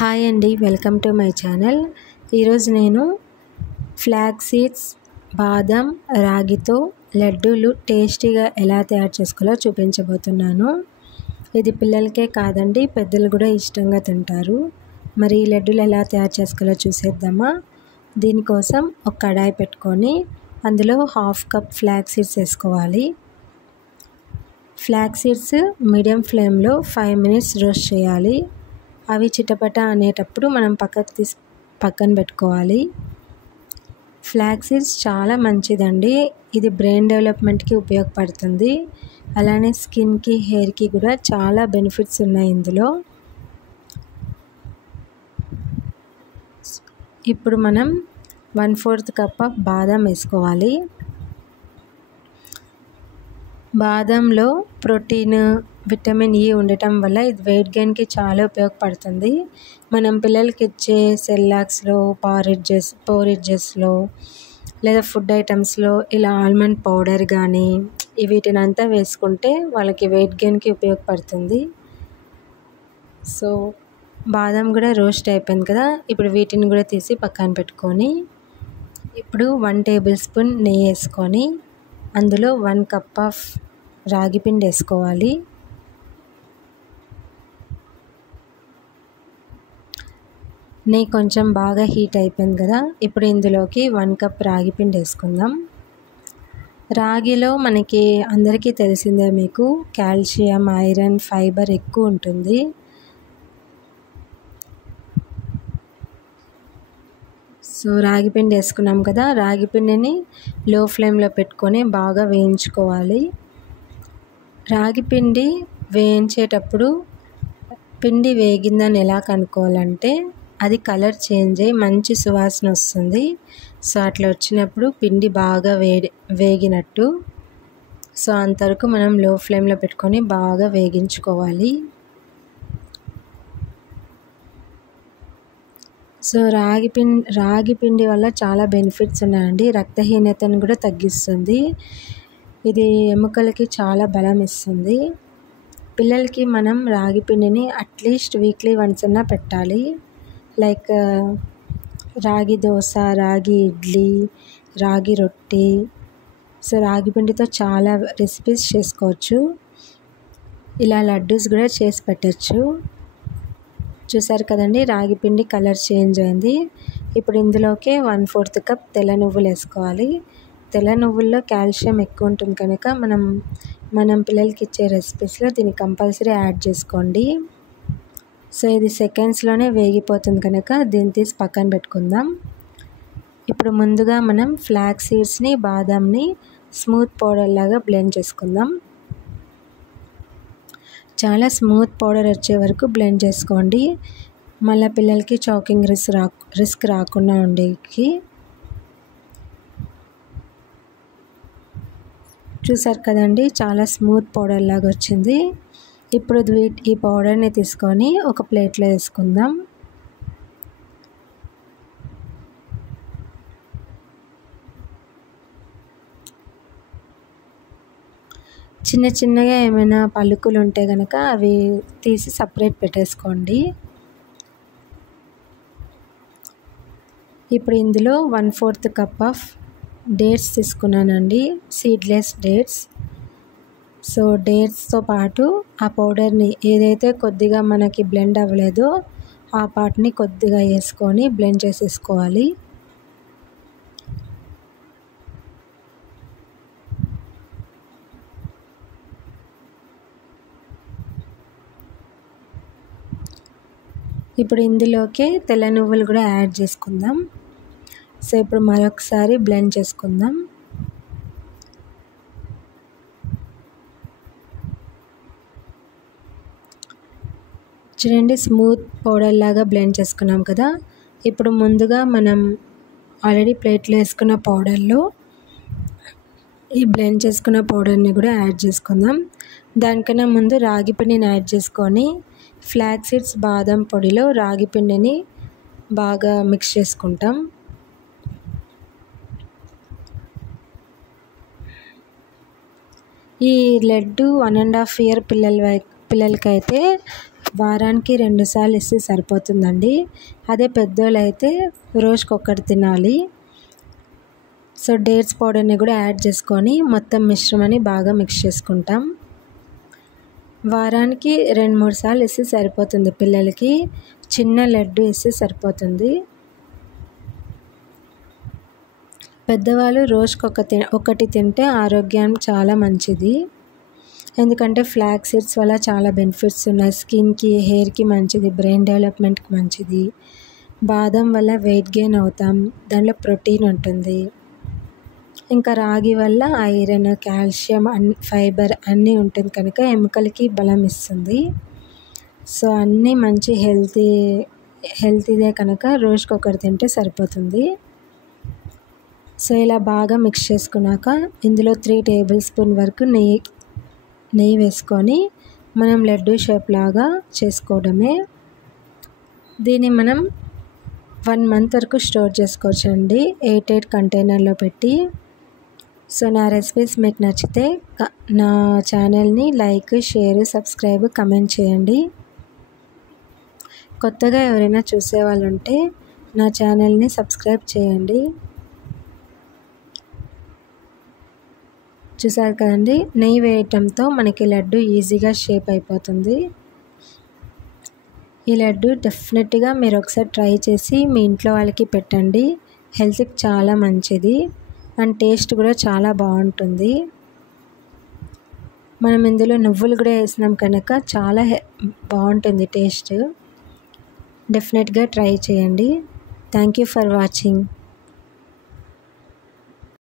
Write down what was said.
Hi అండి, welcome to my channel. ఈరోజు నేను ఫ్లాక్స్ సీడ్స్, బాదం, రాగితో లడ్డూలు టేస్టీగా ఎలా తయారు చేసుకోవాలో చూపించబోతున్నాను. ఇది పిల్లలకే కాదండి, పెద్దలు కూడా ఇష్టంగా తింటారు. మరి ఈ లడ్డూలు ఎలా తయారు చేసుకోవాలో చూసేద్దామా. దీనికోసం ఒక కడాయి పెట్టుకొని అందులో హాఫ్ కప్ ఫ్లాక్స్ సీడ్స్ వేసుకోవాలి. ఫ్లాక్స్ సీడ్స్ మీడియం ఫ్లేమ్లో 5 మినిట్స్ రోస్ట్ చేయాలి. అవి చిటపట అనేటప్పుడు మనం పక్కన పెట్టుకోవాలి. ఫ్లాక్స్ సీడ్స్ చాలా మంచిదండి. ఇది బ్రెయిన్ డెవలప్మెంట్కి ఉపయోగపడుతుంది. అలానే స్కిన్కి, హెయిర్కి కూడా చాలా బెనిఫిట్స్ ఉన్నాయి ఇందులో. ఇప్పుడు మనం 1/4 కప్ ఆఫ్ బాదం వేసుకోవాలి. బాదంలో ప్రోటీన్, విటమిన్ ఈ ఉండటం వల్ల ఇది వెయిట్ గెయిన్కి చాలా ఉపయోగపడుతుంది. మనం పిల్లలకి ఇచ్చే సెర్లాక్స్లో, పోరిడ్జెస్లో లేదా ఫుడ్ ఐటమ్స్లో ఇలా ఆల్మండ్ పౌడర్ కానీ వీటినంతా వేసుకుంటే వాళ్ళకి వెయిట్ గెయిన్కి ఉపయోగపడుతుంది. సో బాదం కూడా రోస్ట్ అయిపోయింది కదా. ఇప్పుడు వీటిని కూడా తీసి పక్కన పెట్టుకొని ఇప్పుడు 1 టేబుల్ స్పూన్ నెయ్యి వేసుకొని అందులో 1 కప్ ఆఫ్ రాగి పిండి వేసుకోవాలి. నెయ్యి కొంచెం బాగా హీట్ అయిపోయింది కదా. ఇప్పుడు ఇందులోకి 1 కప్ రాగి పిండి వేసుకుందాం. రాగిలో మనకి అందరికీ తెలిసిందే, మీకు కాల్షియం, ఐరన్, ఫైబర్ ఎక్కువ ఉంటుంది. సో రాగి పిండి వేసుకున్నాం కదా. రాగి పిండిని లో ఫ్లేమ్లో పెట్టుకొని బాగా వేయించుకోవాలి. రాగి పిండి వేయించేటప్పుడు పిండి వేగిందని ఎలా కనుక్కోవాలంటే అది కలర్ చేంజ్ అయ్యి మంచి సువాసన వస్తుంది. సో అట్లా వచ్చినప్పుడు పిండి బాగా వేగినట్టు. సో అంతవరకు మనం లో ఫ్లేమ్లో పెట్టుకొని బాగా వేగించుకోవాలి. సో రాగి పిండి వల్ల చాలా బెనిఫిట్స్ ఉన్నాయండి. రక్తహీనతను కూడా తగ్గిస్తుంది. ఇది ఎముకలకి చాలా బలం ఇస్తుంది. పిల్లలకి మనం రాగి పిండిని అట్లీస్ట్ వీక్లీ వన్స్ అన్నా పెట్టాలి. లైక్ రాగి దోశ, రాగి ఇడ్లీ, రాగి రొట్టె. సో రాగి పిండితో చాలా రెసిపీస్ చేసుకోవచ్చు. ఇలా లడ్డూస్ కూడా చేసి పెట్టచ్చు. చూసారు కదండి, రాగి పిండి కలర్ చేంజ్ అయింది. ఇప్పుడు ఇందులోకి 1/4 కప్ తెల్ల నువ్వులు వేసుకోవాలి. తెల్ల నువ్వుల్లో కాల్షియం ఎక్కువ ఉంటుంది కనుక మనం పిల్లలకి ఇచ్చే రెసిపీస్లో దీన్ని కంపల్సరీ యాడ్ చేసుకోండి. సో ఇది సెకండ్స్లోనే వేగిపోతుంది కనుక దీన్ని తీసి పక్కన పెట్టుకుందాం. ఇప్పుడు ముందుగా మనం ఫ్లాక్స్ సీడ్స్ని, బాదంని స్మూత్ పౌడర్ లాగా బ్లెండ్ చేసుకుందాం. చాలా స్మూత్ పౌడర్ వచ్చే వరకు బ్లెండ్ చేసుకోండి. మళ్ళీ పిల్లలకి చాకింగ్ రిస్క్ రాకుండా ఉండేకి. చూసారు కదండి, చాలా స్మూత్ పౌడర్ లాగా వచ్చింది. ఇప్పుడు ఈ పౌడర్ని తీసుకొని ఒక ప్లేట్లో వేసుకుందాం. చిన్న చిన్నగా ఏమైనా పలుకులు ఉంటే కనుక అవి తీసి సపరేట్ పెట్టేసుకోండి. ఇప్పుడు ఇందులో 1/4 కప్ ఆఫ్ డేట్స్ తీసుకున్నానండి, సీడ్లెస్ డేట్స్. సో డేట్స్తో పాటు ఆ పౌడర్ని ఏదైతే కొద్దిగా మనకి బ్లెండ్ అవ్వలేదో ఆ పార్ట్ని కొద్దిగా వేసుకొని బ్లెండ్ చేసేసుకోవాలి. ఇప్పుడు ఇందులోకి తెల్ల నువ్వులు కూడా యాడ్ చేసుకుందాం. సో ఇప్పుడు మరొకసారి బ్లెండ్ చేసుకుందాం. చూడండి, స్మూత్ పౌడర్ లాగా బ్లెండ్ చేసుకున్నాం కదా. ఇప్పుడు ముందుగా మనం ఆల్రెడీ ప్లేట్లో వేసుకున్న పౌడర్లో ఈ బ్లెండ్ చేసుకున్న పౌడర్ని కూడా యాడ్ చేసుకుందాం. దానికన్నా ముందు రాగి పిండిని యాడ్ చేసుకొని ఫ్లాక్స్ సీడ్స్, బాదం పొడిలో రాగి పిండిని బాగా మిక్స్ చేసుకుంటాం. ఈ లడ్డు 1.5 year పిల్లలకైతే వారానికి 2 సార్లు ఇస్తే సరిపోతుందండి. అదే పెద్దోళ్ళు అయితే రోజుకొకటి తినాలి. సో డేట్స్ పౌడర్ని కూడా యాడ్ చేసుకొని మొత్తం మిశ్రమాన్ని బాగా మిక్స్ చేసుకుంటాం. వారానికి 2-3 సార్లు ఇస్తే సరిపోతుంది. పిల్లలకి చిన్న లడ్డు ఇస్తే సరిపోతుంది. పెద్దవాళ్ళు ఒకటి తింటే ఆరోగ్యానికి చాలా మంచిది. ఎందుకంటే ఫ్లాక్ సీడ్స్ వల్ల చాలా బెనిఫిట్స్ ఉన్నాయి. స్కిన్కి, హెయిర్కి మంచిది, బ్రెయిన్ డెవలప్మెంట్కి మంచిది. బాదం వల్ల వెయిట్ గెయిన్ అవుతాం, దాంట్లో ప్రోటీన్ ఉంటుంది. ఇంకా రాగి వల్ల ఐరన్, కాల్షియం, ఫైబర్ అన్నీ ఉంటుంది కనుక ఎముకలకి బలం ఇస్తుంది. సో అన్నీ మంచి హెల్తీదే కనుక రోజుకొకటి తింటే సరిపోతుంది. సో ఇలా బాగా మిక్స్ చేసుకున్నాక ఇందులో 3 టేబుల్ స్పూన్ వరకు నెయ్యి వేసుకొని మనం లడ్డూ షేప్ లాగా చేసుకోవడమే. దీన్ని మనం 1 మంత్ వరకు స్టోర్ చేసుకోవచ్చండి, ఎయిర్ కంటైనర్లో పెట్టి. సో నా రెసిపీస్ మీకు నచ్చితే నా ఛానల్ని లైక్, షేర్, సబ్స్క్రైబ్, కమెంట్ చేయండి. కొత్తగా ఎవరైనా చూసేవాళ్ళు ఉంటే నా ఛానల్ని సబ్స్క్రైబ్ చేయండి. చూసారు కదండి, నెయ్యి వేయటంతో మనకి లడ్డు ఈజీగా షేప్ అయిపోతుంది. ఈ లడ్డు డెఫినెట్గా మీరు ఒకసారి ట్రై చేసి మీ ఇంట్లో వాళ్ళకి పెట్టండి. హెల్త్కి చాలా మంచిది అండ్ టేస్ట్ కూడా చాలా బాగుంటుంది. మనం ఇందులో నువ్వులు కూడా వేసినాం కనుక చాలా బాగుంటుంది టేస్ట్. డెఫినెట్గా ట్రై చేయండి. Thank you for watching.